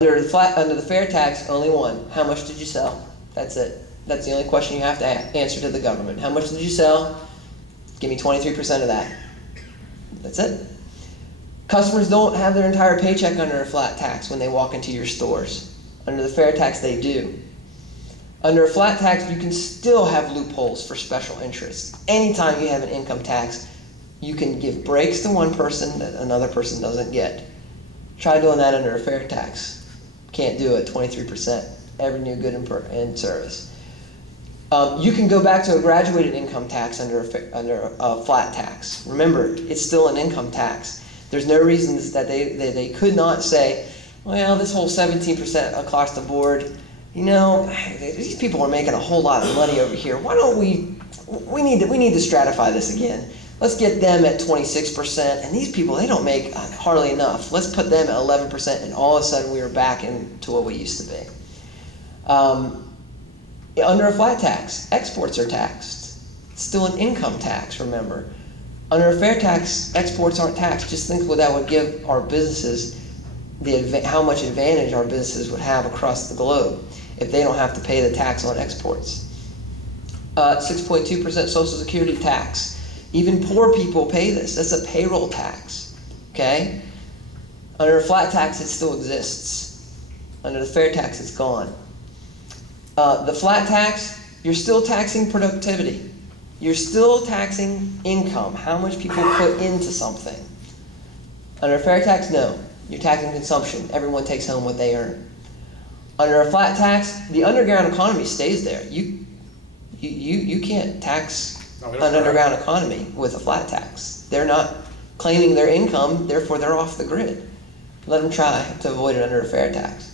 Under the fair tax, only one. How much did you sell? That's it. That's the only question you have to answer to the government. How much did you sell? Give me 23% of that. That's it. Customers don't have their entire paycheck under a flat tax when they walk into your stores. Under the fair tax, they do. Under a flat tax, you can still have loopholes for special interests. Anytime you have an income tax, you can give breaks to one person that another person doesn't get. Try doing that under a fair tax. Can't do it, 23%, every new good and service. You can go back to a graduated income tax under a flat tax. Remember, it's still an income tax. There's no reasons that they could not say, well, this whole 17% across the board, you know, these people are making a whole lot of money over here. Why don't we need to stratify this again. Let's get them at 26%, and these people, they don't make hardly enough. Let's put them at 11%, and all of a sudden we are back into what we used to be. Under a flat tax, exports are taxed. It's still an income tax, remember. Under a fair tax, exports aren't taxed. Just think what that would give our businesses, how much advantage our businesses would have across the globe if they don't have to pay the tax on exports. 6.2% Social Security tax. Even poor people pay this. That's a payroll tax, okay? Under a flat tax, it still exists. Under the fair tax, it's gone. The flat tax, you're still taxing productivity. You're still taxing income, how much people put into something. Under a fair tax, no. You're taxing consumption. Everyone takes home what they earn. Under a flat tax, the underground economy stays there. You can't tax an underground economy with a flat tax. They're not claiming their income, therefore they're off the grid. Let them try to avoid it under a fair tax.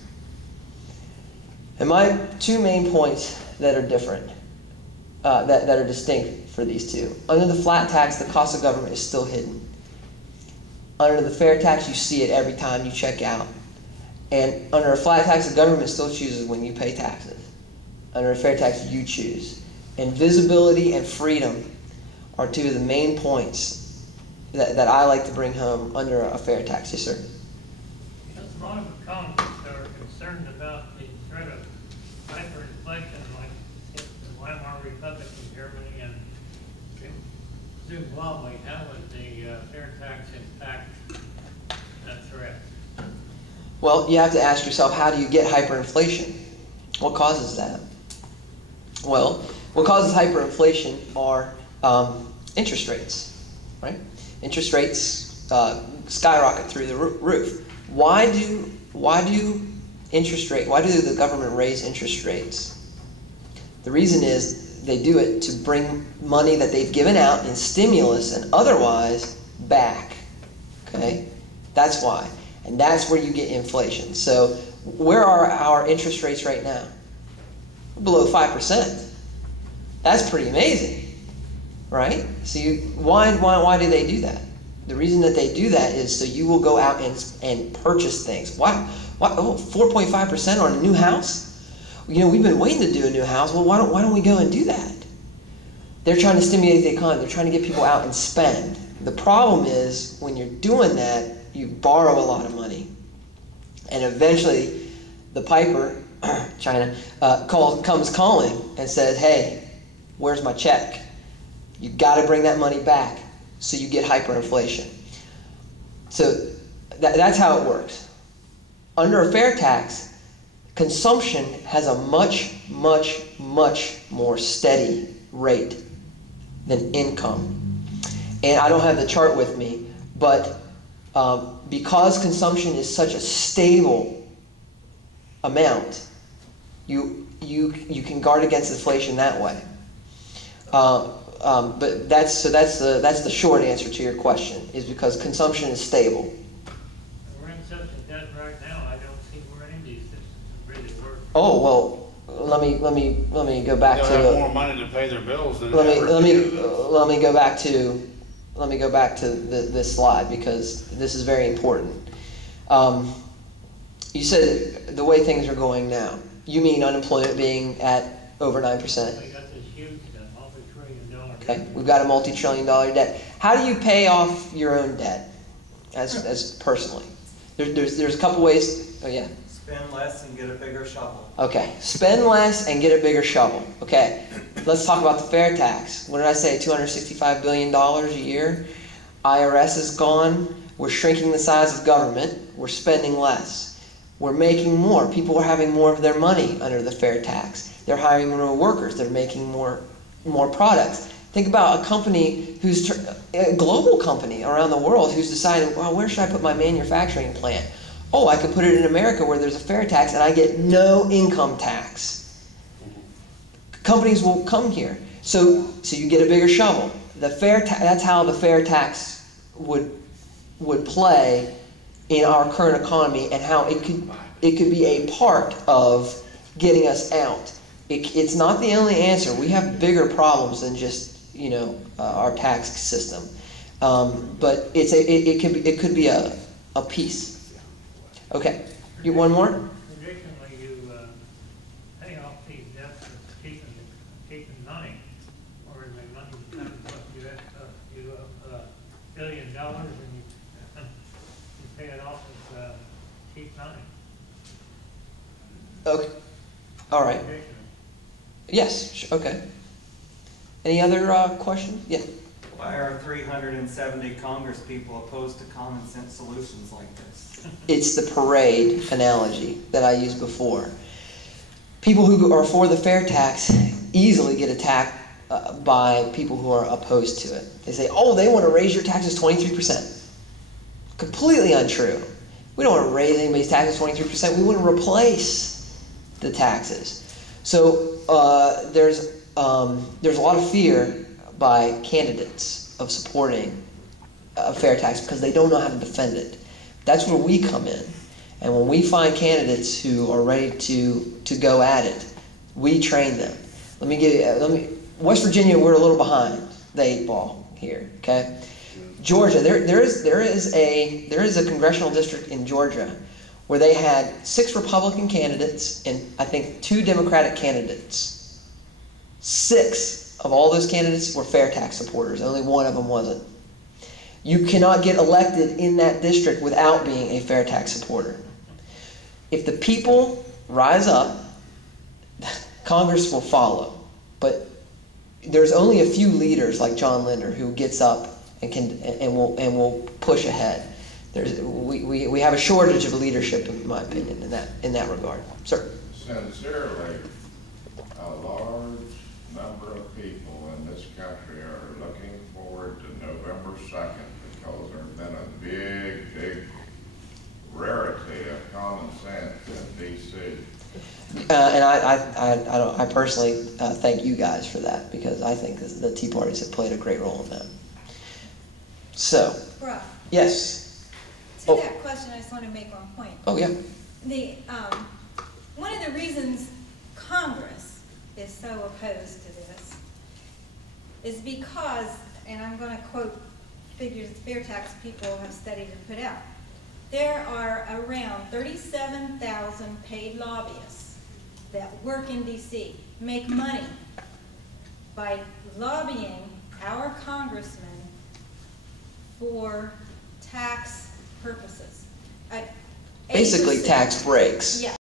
And my two main points that are different, that are distinct for these two. Under the flat tax, the cost of government is still hidden. Under the fair tax, you see it every time you check out. And under a flat tax, the government still chooses when you pay taxes. Under a fair tax, you choose. And visibility and freedom are two of the main points that I like to bring home under a fair tax. Yes, sir? There's a lot of economists that are concerned about the threat of hyperinflation, like the Weimar Republic in Germany and Zimbabwe. How would the fair tax impact that threat? Well, you have to ask yourself, how do you get hyperinflation? What causes that? Well, what causes hyperinflation are interest rates, right? Interest rates skyrocket through the roof. Why do the government raise interest rates? The reason is they do it to bring money that they've given out in stimulus and otherwise back. Okay, that's why, and that's where you get inflation. So where are our interest rates right now? Below 5%. That's pretty amazing, right? So why do they do that? The reason that they do that is so you will go out and purchase things. Why? 4.5% on a new house? You know, we've been waiting to do a new house. Well, why don't we go and do that? They're trying to stimulate the economy. They're trying to get people out and spend. The problem is when you're doing that, you borrow a lot of money, and eventually the piper, China, comes calling and says, "Hey, where's my check?" You got to bring that money back, so you get hyperinflation. So that's how it works. Under a fair tax, consumption has a much, much, much more steady rate than income. And I don't have the chart with me, but because consumption is such a stable amount, you can guard against inflation that way. But that's the short answer to your question, is because consumption is stable. We're in such a debt right now. I don't see where any of these systems really work. Oh well, let me go back to. They'll have more money to pay their bills than let me go back to this slide, because this is very important. You said the way things are going now. You mean unemployment being at over 9%? We got this huge multi-trillion-dollar. Okay, we've got a multi-trillion-dollar debt. How do you pay off your own debt, as personally? There's a couple ways. Oh yeah. Spend less and get a bigger shovel. Okay, spend less and get a bigger shovel. Okay, let's talk about the fair tax. What did I say, $265 billion a year? IRS is gone. We're shrinking the size of government. We're spending less. We're making more. People are having more of their money under the fair tax. They're hiring more workers. They're making more products. Think about a company a global company around the world who's deciding, well, where should I put my manufacturing plant? Oh, I could put it in America where there's a fair tax and I get no income tax. Companies will come here. So you get a bigger shovel. That's how the fair tax would play in our current economy, and how it could be a part of getting us out. It's not the only answer. We have bigger problems than just our tax system, but it could be a piece. Okay, you one more? Traditionally, you pay off these debts with keeping money, or the money becomes what you owe $1 billion, and you pay it off with cheap money. Okay, all right. Yes, okay. Any other questions? Yeah. Why are 370 Congress people opposed to common sense solutions like this? It's the parade analogy that I used before. People who are for the fair tax easily get attacked by people who are opposed to it. They say, oh, they want to raise your taxes 23%. Completely untrue. We don't want to raise anybody's taxes 23%. We want to replace the taxes. So there's a lot of fear by candidates of supporting a fair tax because they don't know how to defend it. That's where we come in. And when we find candidates who are ready to go at it, we train them. West Virginia, we're a little behind the 8 ball here, okay? Georgia, there is a congressional district in Georgia where they had 6 Republican candidates and I think 2 Democratic candidates. 6 of all those candidates were fair tax supporters. Only 1 of them wasn't. You cannot get elected in that district without being a fair tax supporter. If the people rise up, Congress will follow. But there's only a few leaders like John Linder who gets up and will push ahead. We have a shortage of leadership, in my opinion, in that regard. Sir. Sincerely, a large number of people in this country are looking forward to November 2nd because there's been a big rarity of common sense in D.C. And I personally thank you guys for that, because I think the Tea Parties have played a great role in that. So, Bruh, yes. to that question, I just want to make one point. Oh, yeah. One of the reasons Congress is so opposed to this is because, and I'm going to quote figures fair tax people have studied and put out, there are around 37,000 paid lobbyists that work in D.C., make money by lobbying our congressmen for tax purposes. Basically tax breaks. Yeah.